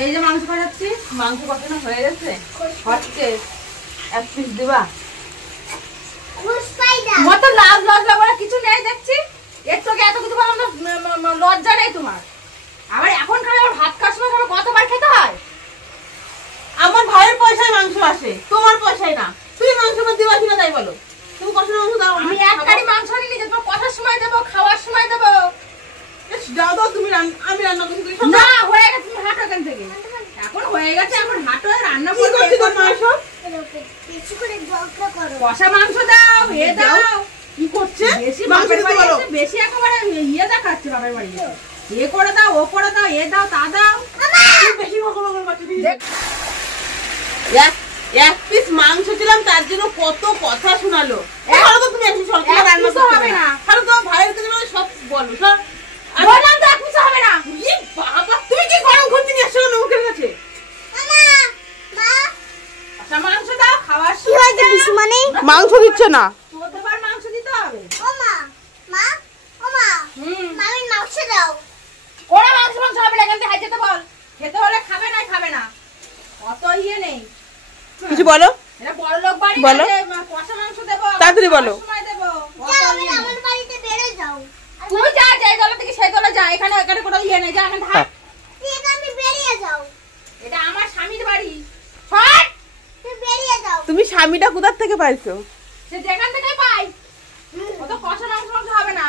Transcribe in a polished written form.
এই যে মাংস বানাচ্ছি, মাংস কষানো হয়ে গেছে, হচ্ছে এক পিস দিবা। মতো লাজ লজ্জা বলে কিছু নেই দেখছি, এর চোখে এত কিছু বললাম না, লজ্জা নেই তোমার। আবার এখন খালি আমার ভাত খাওয়ার সময় কতবার খেতে হয়? আমার ভাইয়ের পয়সায় মাংস আসে, তোমার পয়সায় না। তুমি মাংস দিবা কিনা তাই বলো। তুমি কষানো মাংস দাও। আমি এক গাড়ি মাংস নিয়ে যে তোমার কষার সময় দেবো, খাওয়ার সময় দেবো। দাও দাও, তুমি আমি রান্না করছি। না হয়ে গেছে, তুমি হাঁটো এখান থেকে। এখন হয়ে গেছে, এখন হাঁটো, রান্না করো। কষা মাংস দাও, এ দাও। কি করছে? বেশি বাপের বাড়ি এসে বেশি একেবারে ইয়ে দেখাচ্ছে বাপের বাড়ি। এ করে দাও, ও করে দাও, এ দাও, তা দাও। বেশি এক পিস মাংস দিলাম, তার জন্য কত কথা শোনালো। তুমি এক পিস হবে না, তাহলে তোমার ভাইয়ের কাছে সব বলো। বললাম তো এক পিস হবে না। বাবা, তুমি কি গরম ঘুরতে নিয়ে আসছো মুখের কাছে? মাংস দাও, খাওয়ার মাংস দিচ্ছে না, তোবার মাংস দিতে হবে। ওরা মাংস মাংস হবে না, এখান থেকে হাইতে বল। খেতে হলে খাবে না, খাবে না, অত ইয়ে নেই। কিছু বলো। এটা বড় লোক বাড়ি, বলো। কষা মাংস দেবো, তাড়াতাড়ি বলো। সময় দেবো। তুমি যা, যাই দলে থেকে সেই দলে যা, এখানে এখানে কোনো ইয়ে নেই, যা এখানে থাক। এটা আমার স্বামীর বাড়ি। তুমি স্বামীটা কোথা থেকে পাইছো? সে যেখান থেকে পাই, ও তো কষা মাংস হবে না।